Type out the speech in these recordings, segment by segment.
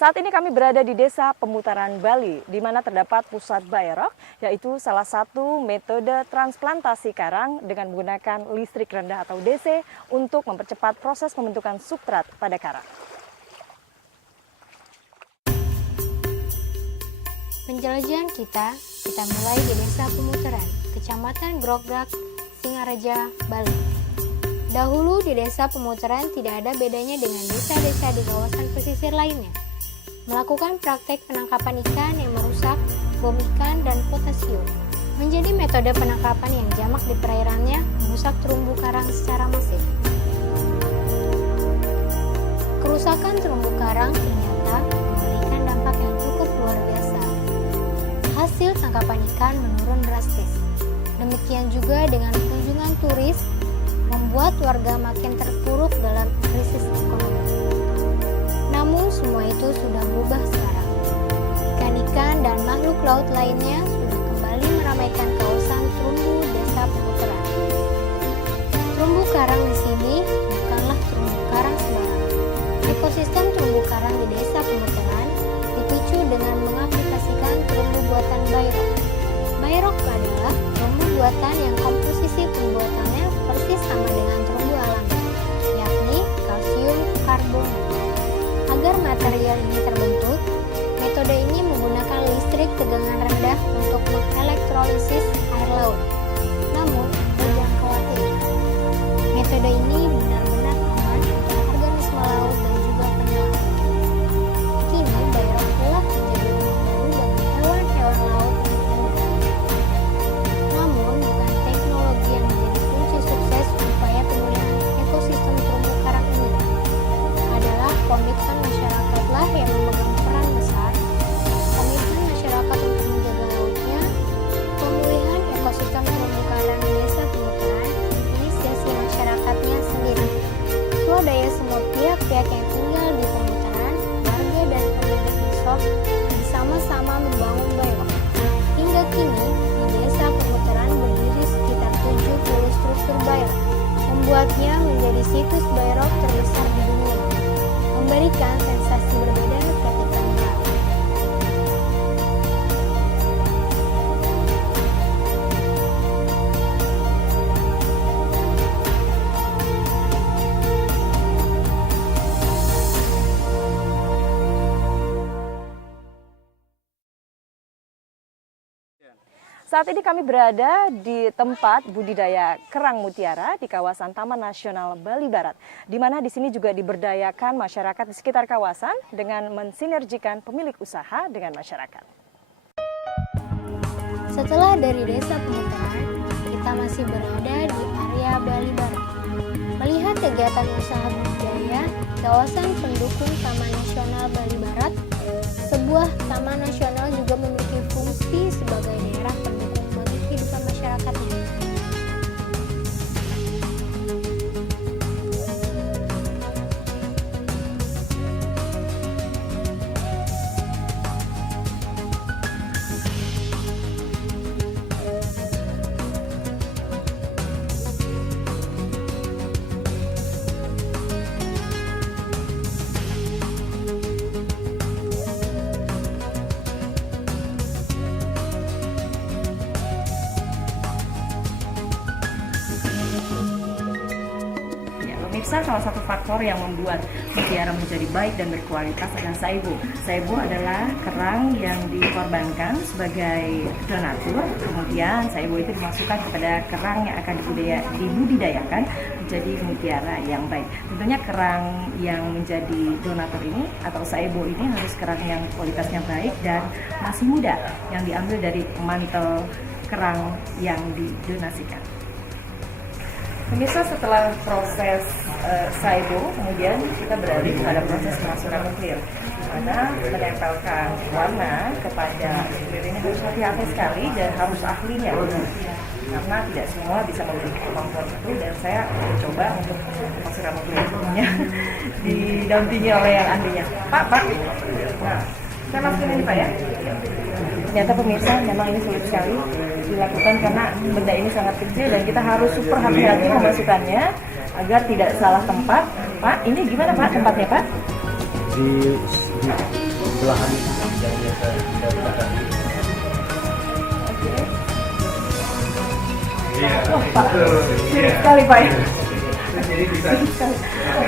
Saat ini kami berada di Desa Pemutaran Bali, di mana terdapat pusat Bayrok, yaitu salah satu metode transplantasi karang dengan menggunakan listrik rendah atau DC untuk mempercepat proses pembentukan substrat pada karang. Penjelajahan kita mulai di Desa Pemutaran, Kecamatan Grograk, Singaraja, Bali. Dahulu di Desa Pemutaran tidak ada bedanya dengan desa-desa di kawasan pesisir lainnya. Melakukan praktek penangkapan ikan yang merusak bom ikan dan potasium menjadi metode penangkapan yang jamak di perairannya merusak terumbu karang secara masif. Kerusakan terumbu karang ternyata memberikan dampak yang cukup luar biasa. Hasil tangkapan ikan menurun drastis. Demikian juga dengan kunjungan turis membuat warga makin terpuruk dalam krisis ekonomi. Namun semua itu sudah berubah sekarang. Ikan-ikan dan makhluk laut lainnya sudah kembali meramaikan kawasan terumbu Desa Pemutaran. Terumbu karang di sini bukanlah terumbu karang sembarangan. Ekosistem terumbu karang di Desa Pemutaran dipicu dengan mengaplikasikan terumbu buatan Bayrok. Bayrok adalah terumbu buatan yang komposisi pembuatannya persis sama dengan terumbu alami, yakni kalsium karbonat. Agar material ini terbentuk, metode ini menggunakan listrik tegangan rendah untuk mengelektrolisis air laut. Namun, jangan khawatir, metode ini benar-benar aman untuk organisme laut dan juga penyelam. Kini, Bayrok telah menjadi rumah baru bagi hewan-hewan laut milik Anda. Namun, bukan teknologi yang menjadi kunci sukses upaya pemulihan ekosistem terumbu karang ini. Adalah komitmen masyarakatlah yang memegang peran besar. Komitmen masyarakat untuk menjaga lautnya, pemulihan ekosistem terumbu karang di Desa Pemutaran, inisiasi masyarakatnya sendiri. Swadaya semua pihak-pihak yang tinggal di Pemutaran, warga dan pemerintah resort bersama-sama membangun Bayrok. Hingga kini, di Desa Pemutaran berdiri sekitar 70 struktur Bayrok, membuatnya menjadi situs Bayrok terbesar di dunia. Memberikan sensasi berbeda ketika melihat. Saat ini kami berada di tempat budidaya kerang mutiara di kawasan Taman Nasional Bali Barat, di mana di sini juga diberdayakan masyarakat di sekitar kawasan dengan mensinergikan pemilik usaha dengan masyarakat. Setelah dari Desa Pemutaran, kita masih berada di area Bali Barat. Melihat kegiatan usaha budidaya kawasan pendukung Taman Nasional Bali Barat, sebuah taman nasional juga memiliki fungsi sebagai daerah pendukung bagi kehidupan masyarakatnya. Pemirsa, salah satu faktor yang membuat mutiara menjadi baik dan berkualitas adalah saibu. Saibu adalah kerang yang dikorbankan sebagai donatur, kemudian saibu itu dimasukkan kepada kerang yang akan dibudidayakan menjadi mutiara yang baik. Tentunya kerang yang menjadi donatur ini atau saibu ini harus kerang yang kualitasnya baik dan masih muda, yang diambil dari mantel kerang yang didonasikan. Pemirsa, setelah proses saibu, kemudian kita beralih pada proses pemasukan nuklir, di mana menempelkan warna kepada nuklir ini harus hati-hati sekali dan harus ahlinya, karena tidak semua bisa memiliki kemampuan itu, dan saya mencoba untuk pemasukan nuklirnya didampingi oleh yang ahlinya. Pak. Nah, saya masukin ini Pak ya. Ternyata pemirsa, memang ini sulit sekali dilakukan karena benda ini sangat kecil dan kita harus super hati-hati memasukkannya agar tidak salah tempat. Pak, ini gimana Pak tempatnya Pak? Di belahan itu yang biasa kita gunakan. Oke. Iya. Wah, Pak, sulit sekali Pak ya. Jadi bisa.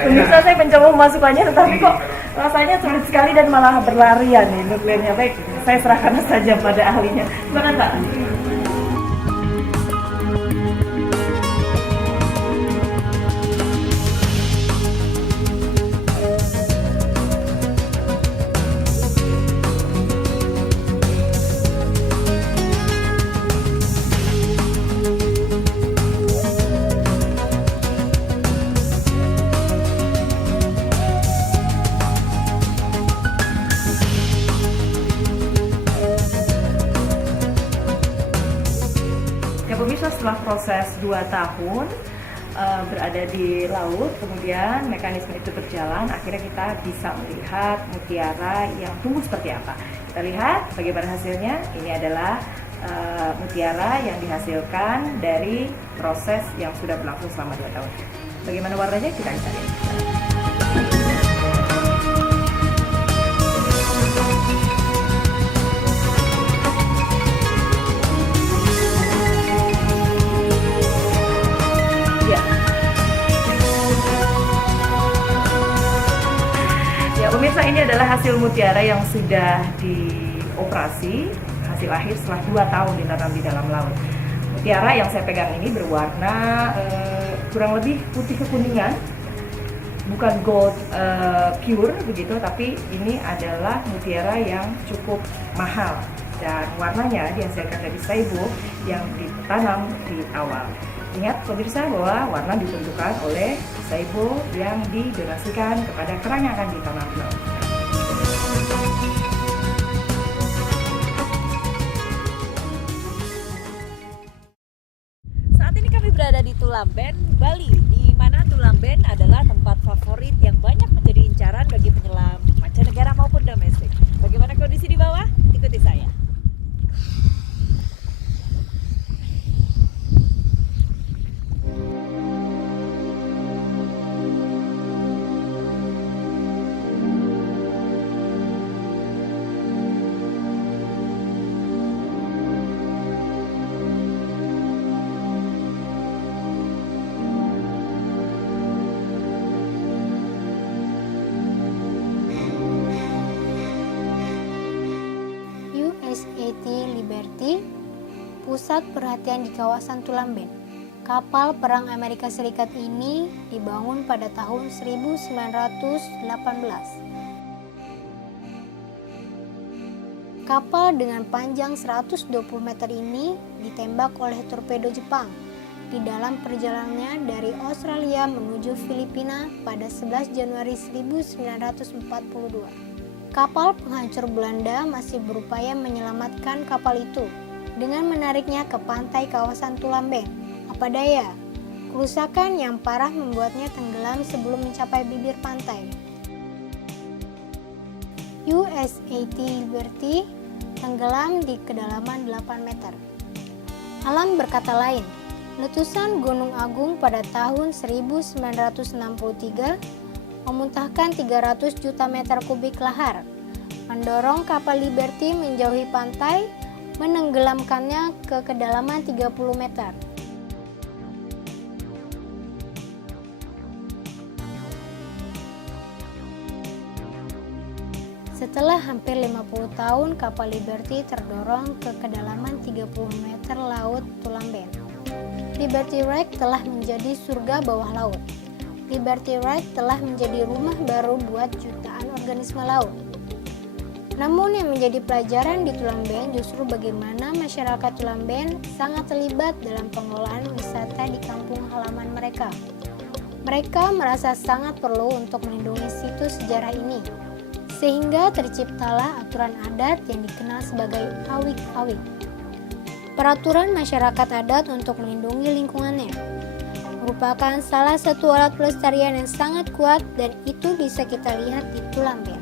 Pemirsa, saya mencoba memasukkannya tetapi kok rasanya sulit sekali dan malah berlarian nih nuklirnya. Baik, saya serahkan saja pada ahlinya. Silakan Pak. Ya pemirsa, setelah proses 2 tahun berada di laut, kemudian mekanisme itu berjalan, akhirnya kita bisa melihat mutiara yang tumbuh seperti apa. Kita lihat bagaimana hasilnya. Ini adalah mutiara yang dihasilkan dari proses yang sudah berlangsung selama 2 tahun. Bagaimana warnanya kita bisa lihat. Pemirsa, ini adalah hasil mutiara yang sudah dioperasi, hasil akhir setelah 2 tahun ditanam di dalam laut. Mutiara yang saya pegang ini berwarna kurang lebih putih kekuningan, bukan gold pure begitu, tapi ini adalah mutiara yang cukup mahal dan warnanya dihasilkan dari saibo yang ditanam di awal. Ingat pemirsa bahwa warna ditentukan oleh saibo yang didonasikan kepada kerang yang akan ditanam di laut. Saat ini kami berada di Tulamben, Bali, di mana Tulamben adalah tempat favorit yang banyak menjadi incaran bagi penyelam mancanegara maupun domestik. Bagaimana kondisi di bawah? Ikuti saya. USAT Liberty, pusat perhatian di kawasan Tulamben. Kapal perang Amerika Serikat ini dibangun pada tahun 1918. Kapal dengan panjang 120 meter ini ditembak oleh torpedo Jepang di dalam perjalanannya dari Australia menuju Filipina pada 11 Januari 1942. Kapal penghancur Belanda masih berupaya menyelamatkan kapal itu dengan menariknya ke pantai kawasan Tulamben. Apa daya, kerusakan yang parah membuatnya tenggelam sebelum mencapai bibir pantai. USAT Liberty tenggelam di kedalaman 8 meter. Alam berkata lain, letusan Gunung Agung pada tahun 1963 memuntahkan 300 juta meter kubik lahar, mendorong kapal Liberty menjauhi pantai, menenggelamkannya ke kedalaman 30 meter. Setelah hampir 50 tahun, kapal Liberty terdorong ke kedalaman 30 meter laut Tulamben. Liberty Wreck telah menjadi surga bawah laut. Liberty Wreck telah menjadi rumah baru buat jutaan organisme laut. Namun yang menjadi pelajaran di Tulamben justru bagaimana masyarakat Tulamben sangat terlibat dalam pengelolaan wisata di kampung halaman mereka. Mereka merasa sangat perlu untuk melindungi situs sejarah ini, sehingga terciptalah aturan adat yang dikenal sebagai awik-awik. Peraturan masyarakat adat untuk melindungi lingkungannya merupakan salah satu alat pelestarian yang sangat kuat dan itu bisa kita lihat di Tulamben.